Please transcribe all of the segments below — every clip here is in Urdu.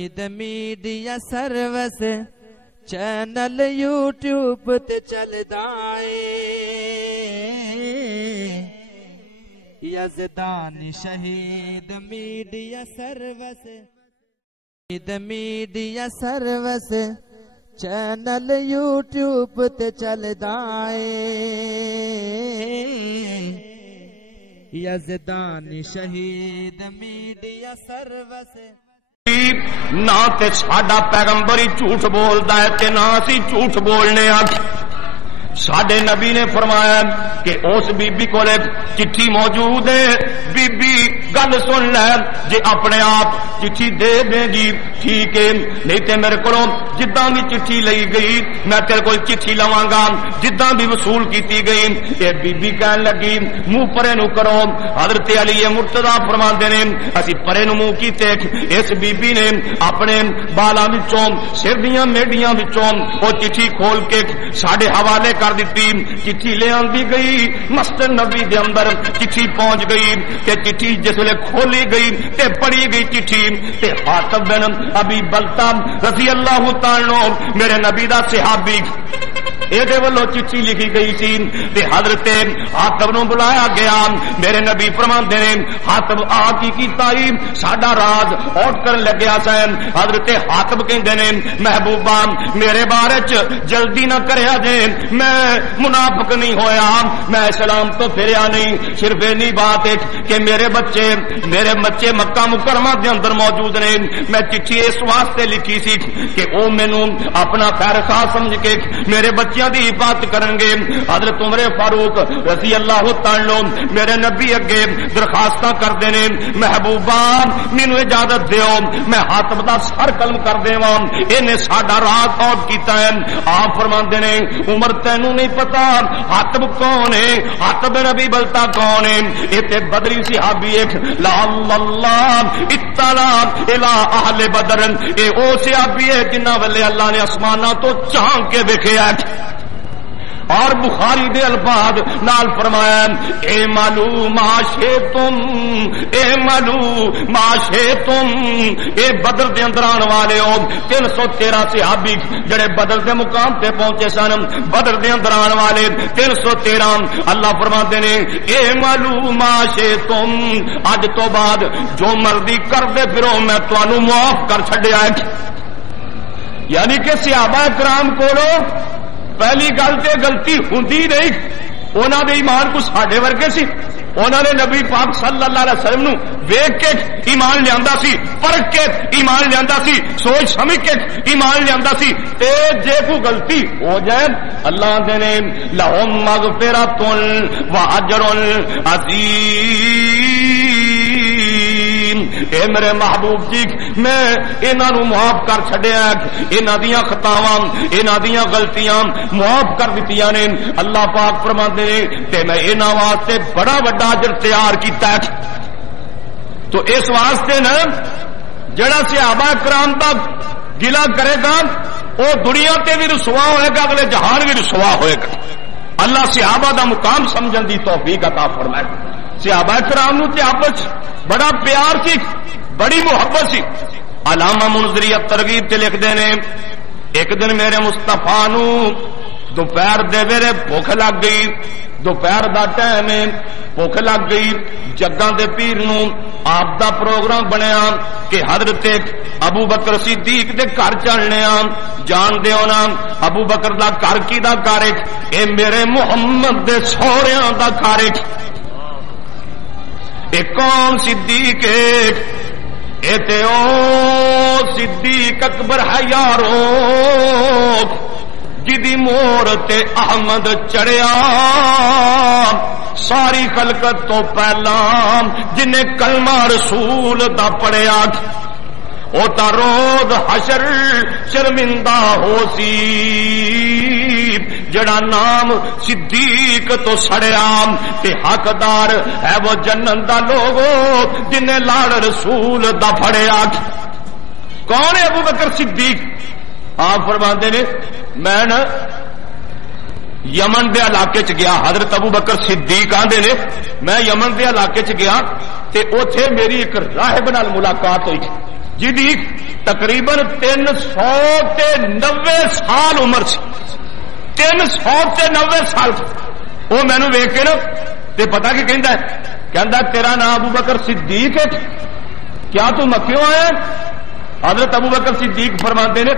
میڈیا سروس چینل یوٹیوب تے چلدا اے یزدان شہید میڈیا سروس چینل یوٹیوب تے چلدا اے یزدان شہید میڈیا سروس نہ تے ساڈا پیغمبر ہی جھوٹ بولدا ہے تے نہ اسی جھوٹ بولنے آ ساڈے نبی نے فرمایا کہ اس بی بی کولے چٹھی موجود ہے بی بی گل سن لے جے اپنے آپ چٹھی دے دے گی ٹھیک ہے نہیں تے میرے کولوں جداں بھی چٹھی لئی گئی میں تیرے کول چٹھی لواں گا جداں بھی وصول کیتی گئی اے بی بی کہن لگی منہ پرے نو کرو حضرت علی مرتضی فرماندے نے اسی پرے نو منہ کیتے اس بی بی نے اپنے بالاں وچوں سر دیاں میڈیاں وچوں او چٹھی کھول کے ساڈے حوالے کر دیتی چٹھی لے آندی گئی مسجد نبی دے اندر چٹھی پہنچ گئی تے چٹھی جس ویلے کھولی گئی تے پڑھی گئی چٹھی تے حاتب بن ابی بلتا رضی اللہ تعالی عنہ میرے نبی دا صحابی ایدے والو چٹھی لکھی گئی سی تے حضرت حاتب نو بلایا گیا میرے نبی فرماندے نے حاتب آ کی کیتائی ساڈا راز اوٹ کرن لگیا سن حضرت حاتب کہندے نے محبوبہ میرے بارے چ جلدی نہ کریا جے میں منافق نہیں ہویا میں اسلام تو پھریا نہیں صرف اتنی بات ہے کہ میرے بچے مکہ مکرمہ دے اندر موجود نے میں چٹھی اس واسطے لکھی سی کہ او مینوں اپنا خیر خواہ سمجھ کے میرے بچیاں دی حفاظت کرن گے حضرت عمر فاروق رضی اللہ تعالی عنہ میرے نبی اگے درخواستاں کردے نے محبوبہ مینوں اجازت دیو میں حاتب دا سر قلم کر دیواں اینے ساڈا راز آؤٹ کیتا ہے آپ فرماندے نے عمر تینوں نہیں پتا حاتب کون ہے حاتب نبی بلتا کون ہے یہ تے بدری صحابی ایک لا اللہ اطلاع الى اہل بدر اے او صحابی ہے جنہاں والے اللہ نے آسماناں تو چاند کے دیکھیا اور بخاری دے الفاظ نال فرمایا اے مالو معاشتم اے مالو معاشتم اے بدر دے اندر آن والے ہو 313 صحابی جڑے بدر دے مقام تے پہنچے سن بدر دے اندر آن والے 313 اللہ فرماتے نے اے مالو معاشتم اج تو بعد جو مرضی کر دے پھرو میں تانوں معاف کر چھڈیا یعنی کہ صحابہ کرام کولو پہلی گل تے غلطی ہوندی نہیں انہاں دے ایمان کو ساڈے ورگے سی انہاں نے نبی پاک صلی اللہ علیہ وسلم نو ویکھ کے ایمان لیاندا سی پرکھ کے ایمان لیاندا سی سوچ سمجھ کے ایمان لیاندا سی تے جے کوئی غلطی ہو جائے اللہ دے نے لہم مغفرۃ و اجر عظیم اے میرے محبوب جی میں انہاں نو معاف کر چھڈیا انہاں دیاں خطاواں انہاں دیاں غلطیاں معاف کر دتیاں نے اللہ پاک فرماندے نے تے میں انہاں واسطے بڑا بڑا اجر تیار کیتا ہے تو اس واسطے نا جڑا صحابہ کرام دا گلا کرے گا وہ دنیا تے بھی رسوا ہوئے گا اگلے جہان بھی رسوا ہوئے گا اللہ صحابہ دا مقام سمجھن دی توفیق عطا فرمائے صحابہ کرام نو تے آپس بڑا پیار سی بڑی محبت سی علامہ منذری ترغیب تے لکھ دے نے ایک دن میرے مصطفیٰ نو دوپہر دے ویلے بھوک لگ گئی دوپہر دا ٹائم ہے بھوک لگ گئی جگاں دے پیر نو آپ دا پروگرام بنیا کہ حضرت ابو بکر صدیق دے گھر چلنے جان دیو نا ابو بکر دا گھر کی دا گھر اے میرے محمد دے سہریاں دا گھر اے کون صدیق اے تے او صدیق اکبر ہے یارو جدی مور تے احمد چڑھیا ساری خلقت تو پہلا جنہیں کلمہ رسول دا پڑھیا او تا روز حشر شرمندہ ہو سی جڑا نام صدیق تو سڑیا تے حقدار ہے وہ جنت دا لوگو جنہیں لاڑ رسول دا پھڑیا کون ہے ابو بکر صدیق آپ فرماندے نے میں نا یمن دے علاقے چ گیا حضرت ابو بکر صدیق آندے نے میں یمن دے علاقے چ گیا تے اوتھے میری ایک راہب نال ملاقات ہوئی جدی تقریباً 390 سال عمر سی، 390 سال وہ مینو ویخ کے نا تے پتا کی کہندا ہے، کہندا تیرا نام ابو بکر صدیق ہے، کیا تو مکیوں آیا؟ حضرت ابو بکر صدیق فرماتے نے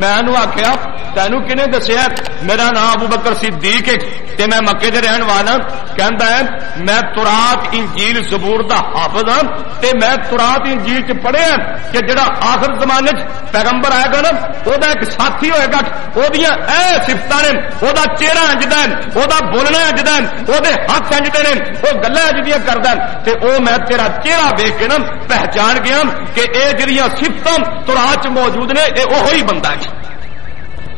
میں نو آخیا تینوں کنے دسیا میرا نام ابو بکر صدیق ہے تے میں مکے دے رہن والا؟ کہندا ہے میں تورات انجیل زبور دا حافظ ہاں تے میں تورات انجیل چ پڑھیا کہ جڑا آخر زمانے چ پیغمبر آئے گا نا او دا ایک ساتھی ہوئے گا، او دیاں اے صفتاں نے، او دا چہرہ انجدا ہے، او دا بولنا انجدا ہے، او دے ہاتھ انجدے نے، او گلاں انجدیاں کردا ہے تے او میں تیرا چہرہ ویکھ کے نا پہچان گیا کہ اے جڑیاں صفتاں تورات موجود نے اے وہی بندہ ہے۔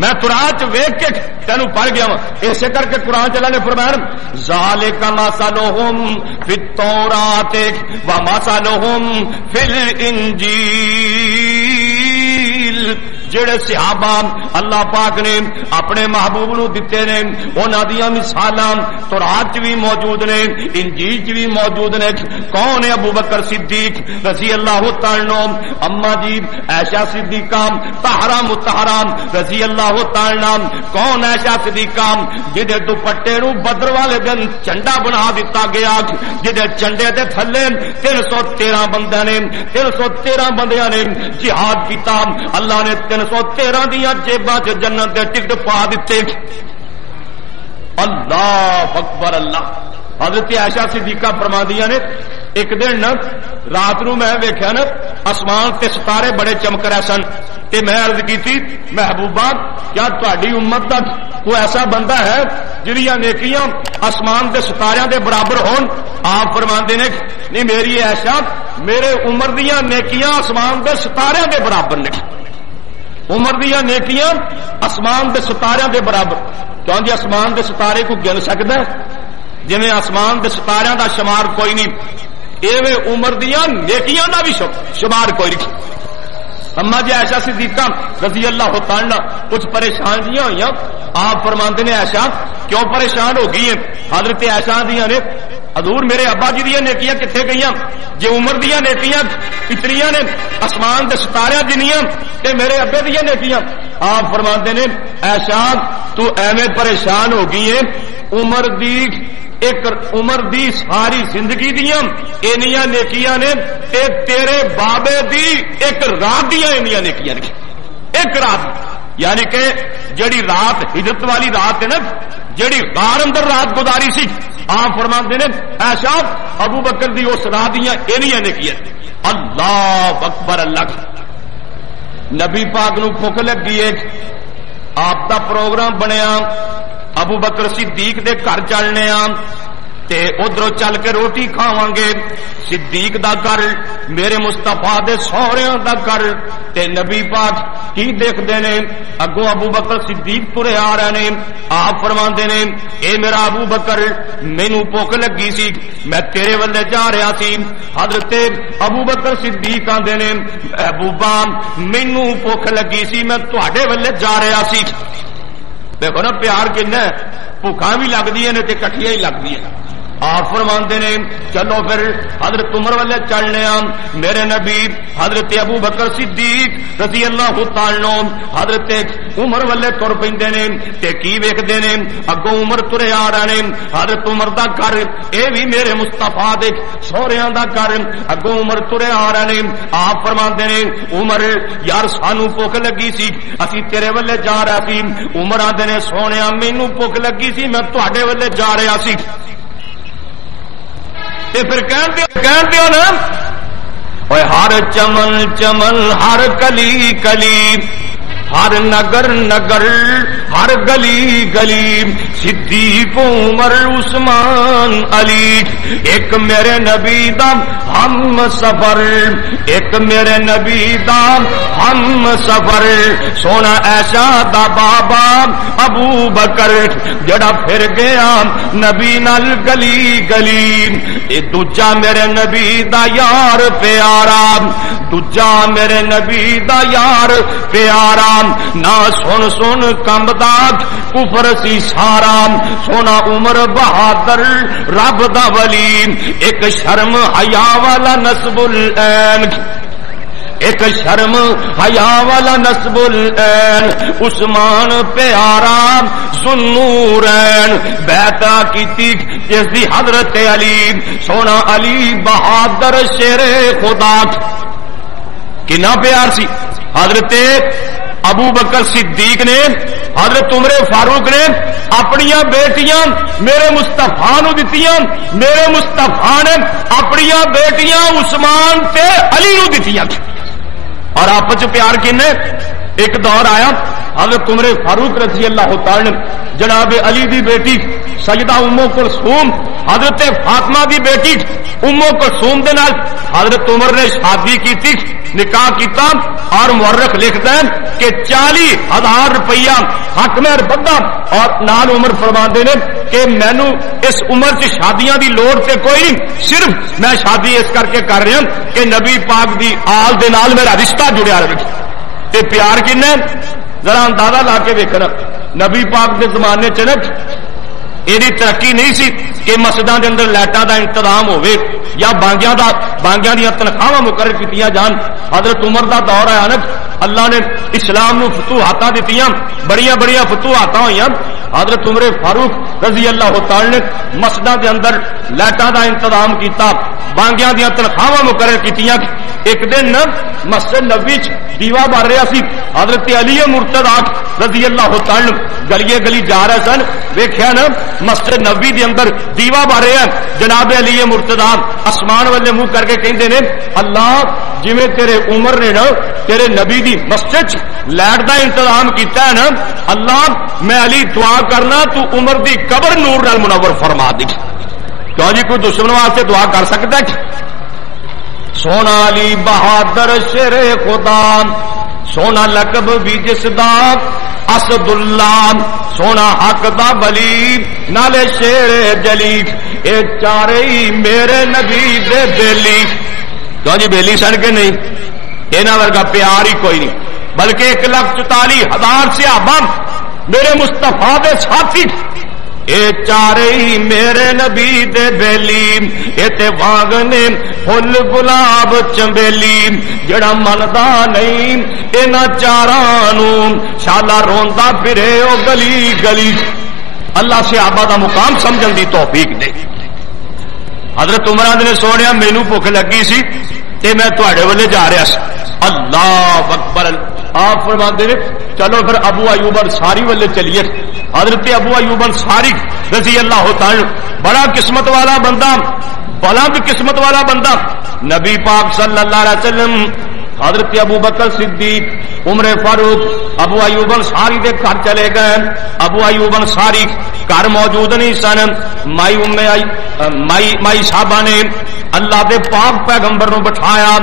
میں تورات ویکھ کے تینوں پڑھ گیا ہوں، اسے کر کے قرآن چلا نے فرمایا ذالک مثلہم فی التوراۃ و مثلہم فی الانجیل۔ جڑے صحابہ اللہ پاک نے اپنے محبوب نو دتے نے انہاں دیاں مثالاں تورات وچ بھی موجود نے، انجیل وچ بھی موجود نے۔ کون ہے ابو بکر صدیق رضی اللہ تعالی عنہ؟ اما جی عائشہ صدیقہ طاہرہ مطہرہ رضی اللہ تعالی عنہ۔ کون عائشہ صدیقہ جدے دوپٹے نو بدر والے دن چنڈا بنا دتا گیا، جدے چنڈے دے تھلے 313 بندیاں نے 313 بندیاں نے جہاد کیتا، اللہ نے 313 دیاں جیباں چ جنت دے ٹکٹ پا دیتے۔ اللہ اکبر اللہ۔ حضرت عائشہ صدیقہ فرماندیاں نے ایک دن رات نو میں ویکھیا نا آسمان تے ستارے بڑے چمک رہے سن تے میں عرض کیتی محبوبہ کیا تہاڈی امت دا کوئی ایسا بندہ ہے جڑیاں نیکیاں آسمان دے ستاریاں دے برابر ہون؟ آپ فرماندے نے نہیں میری عائشہ میرے عمر دیاں نیکیاں آسمان دے ستاریاں دے برابر نے۔ عمر دیا نیکیاں آسمان دے ستاریاں دے برابر۔ کیوں جی آسمان دے ستارے کو گن سکدا ہے؟ جویں آسمان دے ستاریاں دا شمار کوئی نہیں، ایویں عمر دیا نیکیاں دا بھی شمار کوئی نہیں۔ اما جی عائشہ صدیقہ رضی اللہ تعالی عنہ کچھ پریشان جیاں ہوئیاں، آپ فرماندے نے عائشہ کیوں پریشان ہو گئی ہیں؟ حضرت عائشہ دیاں نے حضور میرے ابا جی دیا نیکیاں کتنے گئی؟ جی عمر دیا نیکیاں اتنیاں نے آسمان دے ستاریاں جنیاں تے میرے ابے دیا نیکیاں۔ آپ فرماندے نے عائشہ تو ایویں پریشان ہو گئی ہے، عمر دی ساری زندگی دیاں اینیاں نیکیاں نے تے تیرے بابے دی ایک رات دیاں اینیاں نیکیاں نے، ایک رات۔ یعنی کہ جڑی رات ہجرت والی رات ہے نا، جڑی غار اندر رات گزاری سی، آپ فرماندے نے عائشہ ابو بکر دی اس رات دیاں اینیاں نیکیاں۔ اللہ اکبر اللہ۔ نبی پاک نو بھوک لگی ہے، آپ دا پروگرام بنیا ابو بکر صدیق دے گھر چلنے آ تے ادھروں چل کے روٹی کھاواں گے۔ صدیق دا گھر میرے مصطفیٰ دے سہریاں دا گھر تے نبی پاک کی دیکھدے نے اگوں ابو بکر صدیق ترے آ رہے نے۔ آپ فرماندے نے اے میرا ابو بکر مینوں بھوک لگی سی میں تیرے ولے جا رہا سی۔ حضرت ابو بکر صدیق آندے نے محبوبہ مینوں بھوک لگی سی میں تہاڈے ولے جا رہا سی۔ دیکھو نا پیار کنا بھوکاں بھی لگدی نے تے کٹھیاں ہی لگدی ہیں۔ آپ فرماندے نے چلو پھر حضرت عمر والے چلنے آ۔ میرے نبی حضرت ابو بکر صدیق رضی اللہ تعالی عنہ حضرت عمر والے تر پیندے نے تے کی ویکھدے نے اگوں عمر ترے آ رہے نے۔ حضرت عمر دا گھر اے بھی میرے مصطفیٰ دے سہریاں دا گھر اگوں عمر ترے آ رہے نے۔ آپ فرماندے نے عمر یار سانو بھوک لگی سی اسی تیرے والے جا رہا سی۔ عمر آندے نے سونیا مینوں بھوک لگی سی میں تہاڈے والے جا رہا سی۔ تے پھر کہن دیو نا اوے ہر چمن چمن ہر کلی کلی ہر نگر نگر ہر گلی گلی صدیق عمر عثمان علی ایک میرے نبی دا ہم سفر ایک میرے نبی دا ہم سفر سونا ایسا دا بابا ابو بکر جڑا پھر گیا نبی نال گلی گلی اے دوجا میرے نبی دا یار پیارا دوجا میرے نبی دا یار پیارا نہ سن سن کمبدا کفر سی سارا سونا عمر بہادر رب دا ولی ایک شرم حیا والا نسب العین ایک شرم حیا والا نسب العین عثمان پیارا ذوالنورین بیعت کیتی جس دی حضرت علی سونا علی بہادر شیر خدا کنا پیار سی حضرت ابو بکر صدیق نے حضرت عمر فاروق نے اپنی بیٹیاں میرے مصطفیٰ نو دتیاں میرے مصطفیٰ نے اپنی بیٹیاں عثمان تے علی نو دتیاں اور آپس پیار کنے ایک دور آیا حضرت عمر فاروق رضی اللہ تعالی جناب علی دی بیٹی سیدہ ام کلثوم حضرت فاطمہ دی بیٹی ام کلثوم دے نال حضرت عمر نے شادی کی نکاح کیتا اور مورخ لکھتا ہے کہ 40,000 روپیہ حق میں بدا اور نال عمر فرماندے نے کہ مینو اس عمر سے شادیاں دی لوڑ تے کوئی نہیں صرف میں شادی اس کر کے کر رہا ہوں کہ نبی پاک دی آل دے نال میرا رشتہ جڑیا رہے تے پیار کنے ذرا اندازہ لا کے دیکھنا نبی پاک دے زمانے چ ایڈی ترقی نہیں سی کہ مسجداں دے اندر لائٹاں دا انتظام ہوئے یا بانگیاں دی تنخواہ مقرر کیتیاں جان حضرت عمر دا دور آیا نا اللہ نے اسلام نو فتوحات دتیاں بڑیاں بڑیاں فتوحات ہوئیاں حضرت عمر فاروق رضی اللہ تعالی نے مسجداں دے اندر لائٹاں دا انتظام کیتا بانگیاں دی تنخواہ مقرر کیتیاں ایک دن مسجد نبوی وچ دیوا بار رہا سی حضرت علی مرتضی رضی اللہ تعالی گلیے گلی جا رہے سن ویکھیا نا مسجد نبوی دے اندر دیوا بار رہا جناب علی مرتضی آسمان والے منہ کر کے کہندے نے اللہ جویں تیرے عمر نے نا تیرے نبی دی مسجد لائٹ دا انتظام کیتا ہے نا اللہ میں علی دعا کرنا تو عمر دی قبر نور نال منور فرما دی کیوں جی کوئی دشمن واسطے دعا کر سکتا ہے سونا علی بہادر شیر خدا سونا لقب بھی جس دا اسد اللہ سونا حق دا ولی نالے شیر جلی اے چارے ہی میرے نبی دے بیلی کیوں جی بیلی سن کے نہیں اینا ورگا پیار ہی کوئی نہیں بلکہ 1,44,000 صحابہ میرے مصطفیٰ دے ساتھی اے چارے ہی میرے نبی دے بیلی اے تے واگنے پھل گلاب چمبیلی جڑا مندا نہیں اینا چارانو شالا روندا پھرے او گلی گلی اللہ صحابہ دا مقام سمجھن دی توفیق دے حضرت عمر نے سونیا مینوں بھوک لگی سی تے میں تواڈے ولے جا رہا سی اللہ اکبر آپ فرماندے نے چلو پھر ابو ایوب انصاری والے چلیے حضرت ابو ایوب انصاری رضی اللہ تعالی بڑا قسمت والا بندہ بلند قسمت والا بندہ نبی پاک صلی اللہ علیہ وسلم حضرت ابو بکر صدیق عمر فاروق ابو ایوب انصاری دے گھر چلے گئے ابو ایوب انصاری گھر موجود نہیں سن مائی صاحبہ نے اللہ دے پاک پیغمبر نو بٹھایا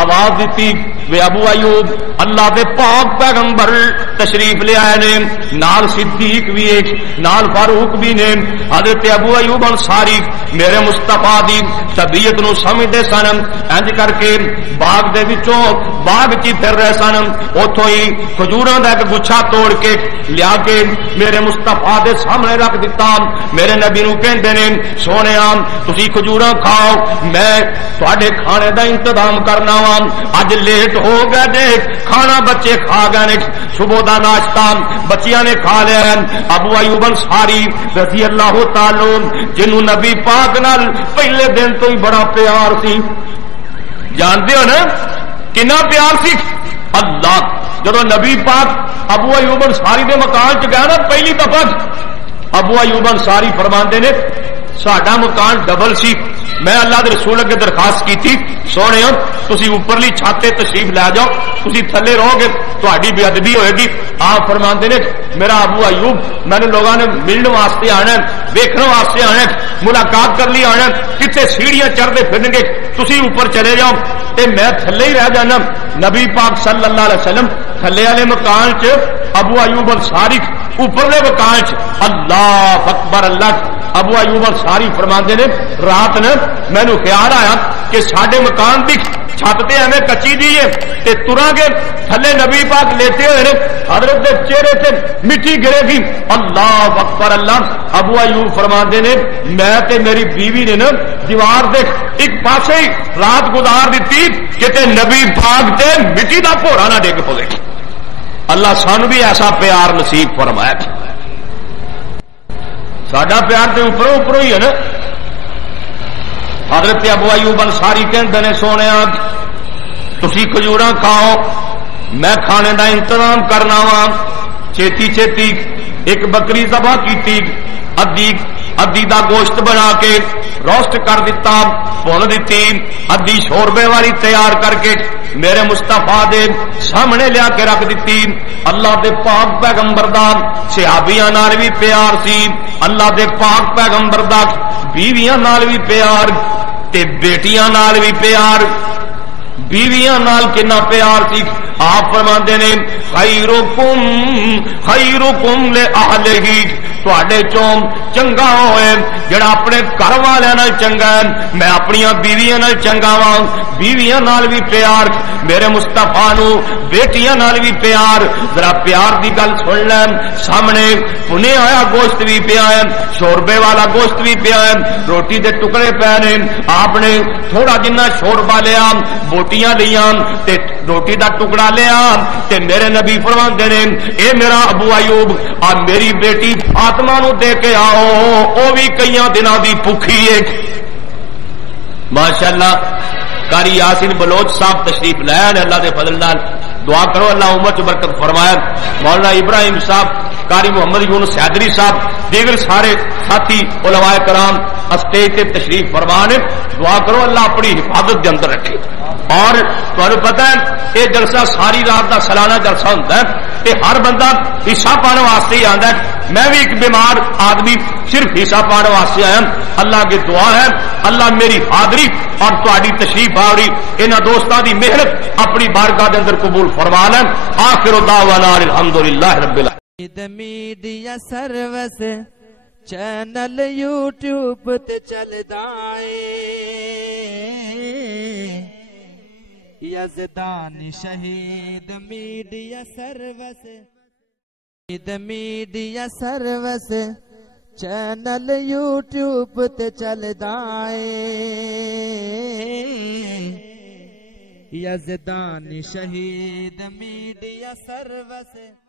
آواز دیتی وے ابو ایوب اللہ دے پاک پیغمبر تشریف لے آئے نے نال صدیق بھی ایک نال فاروق بھی نے حضرت ابو ایوب انصاری میرے مصطفیٰ دی طبیعت نو سمجھدے سن انج کر کے باغ دے وچوں باغ چی پھر رہے سن اتوں ہی کھجوراں دا ایک گچھا توڑ کے لیا کے میرے مصطفیٰ دے سامنے رکھ دیتا میرے نبی نو کہندے نے سونیا تسی کھجوراں کھاؤ میں تواڈے کھانے دا انتظام کرنا وا اج لیٹ ہو گئے جے کھانا بچے کھا گئے نے صبح دا ناشتہ بچیاں نے کھا لیا ہے ابو ایوب انصاری رضی اللہ تعالی جنوں نبی پاک نال پہلے دن تو ہی بڑا پیار سی جانتے ہو نا کنا پیار سی اللہ جدو نبی پاک ابو ایوب انصاری دے مکان چ گیا نا پہلی دفعہ ابو ایوب انصاری فرماندے نے ساڈا مکان ڈبل سی میں اللہ دے رسول اگے درخواست کی تھی سونے تسی اوپرلی چھت تے تشریف لے جاؤ تسی تھلے رہو گے تہاڈی بے ادبی ہوئے گی آپ فرماندے نے میرا ابو ایوب میں نے لوگوں نے ملن واسطے آنا ویکھن واسطے آنا ملاقات کر لی آنا کتے سیڑھیاں چڑھتے پھرن گے تسی اوپر چلے جاؤ تے میں تھلے ہی رہ جانا نبی پاک صلی اللہ علیہ وسلم تھلے والے مکان چ ابو ایوب انصاری اوپرلے مکان چ اللہ اکبر اللہ ابو ایوب انصاری فرماندے نے رات نے مینوں خیال آیا کہ ساڈے مکان دی چھت تے ایویں کچی دی ہے تے تراں گے تھلے نبی پاک لیتے ہوئے نے حضرت دے چہرے تے مٹی گرے گی اللہ اکبر اللہ ابو ایوب فرماندے نے میں تے میری بیوی نے نا دیوار دے ایک پاسے ہی رات گزار دیتی کہ تے نبی پاک تے مٹی دا پھوڑا نہ ڈگ پوے اللہ سانو بھی ایسا پیار نصیب فرمائے ساڈا پیار تے اوپروں اوپروں ہی ہے نا حضرت ابو ایوب انصاری کہندے نے سونیا تسی کھجوراں کھاؤ میں کھانے دا انتظام کرنا وا چھتی چھتی ایک بکری ذبح کیتی ادھی دا گوشت بنا کے روسٹ کر دیتا بھون دیتی ادھی شوربے والی تیار کر کے میرے مصطفیٰ دے سامنے لیا کے رکھ دیتی اللہ دے پاک پیغمبر دا صحابیاں نال بھی پیار سی اللہ دے پاک پیغمبر دا بیویاں نال بھی پیار تے بیٹیاں نال بھی پیار بیویاں نال کنا پیار سی آپ فرماندے نے خیرکم لأہلہ تواڈے چوں چنگا ہوئے جڑا اپنے گھر والے نال چنگا ہے میں اپنی بیویاں نال چنگا واں بیویاں نال بھی پیار میرے مصطفیٰ نو بیٹیاں نال بھی پیار ذرا پیار دی گل سن لے سامنے بھنے آیا گوشت بھی پیا ہے شوربے والا گوشت بھی پیا ہے روٹی دے ٹکڑے پے نے آپ نے تھوڑا جنہ شوربا لیا بوٹیاں لیاں تے روٹی دا ٹکڑا لیا تے میرے نبی فرماندے نے اے میرا ابو ایوب آ میری بیٹی فاطمہ نو دے کے آؤ او بھی کئیاں دناں دی بھوکھی ہے ماشاءاللہ قاری یاسین بلوچ صاحب تشریف لائے نے اللہ دے فضل نال دعا کرو اللہ امت برکت فرمائے مولانا ابراہیم صاحب قاری محمد یونس حیدری صاحب دیگر سارے ساتھی علماء کرام اسٹیج تے تشریف فرمانے دعا کرو اللہ اپنی حفاظت دے اندر رکھے اور تمہیں پتہ ہے یہ جلسہ ساری رات کا سالانہ جلسہ ہوتا ہے کہ ہر بندہ حصہ پانے واسطے ہی آتا ہے میں بھی ایک بیمار آدمی صرف حصہ پانے واسطے آیا اللہ کی دعا ہے اللہ میری حاضری اور تہاڈی تشریف آوری انہاں دوستاں دی محنت اپنی بارگاہ دے اندر قبول فرما لیں آخر دعوانا الحمدللہ رب العالمین میڈیا سروس چینل یوٹیوب تے چلدا اے یزدان شہید میڈیا سروس چینل یوٹیوب تے چلدا اے یزدان شہید میڈیا سروس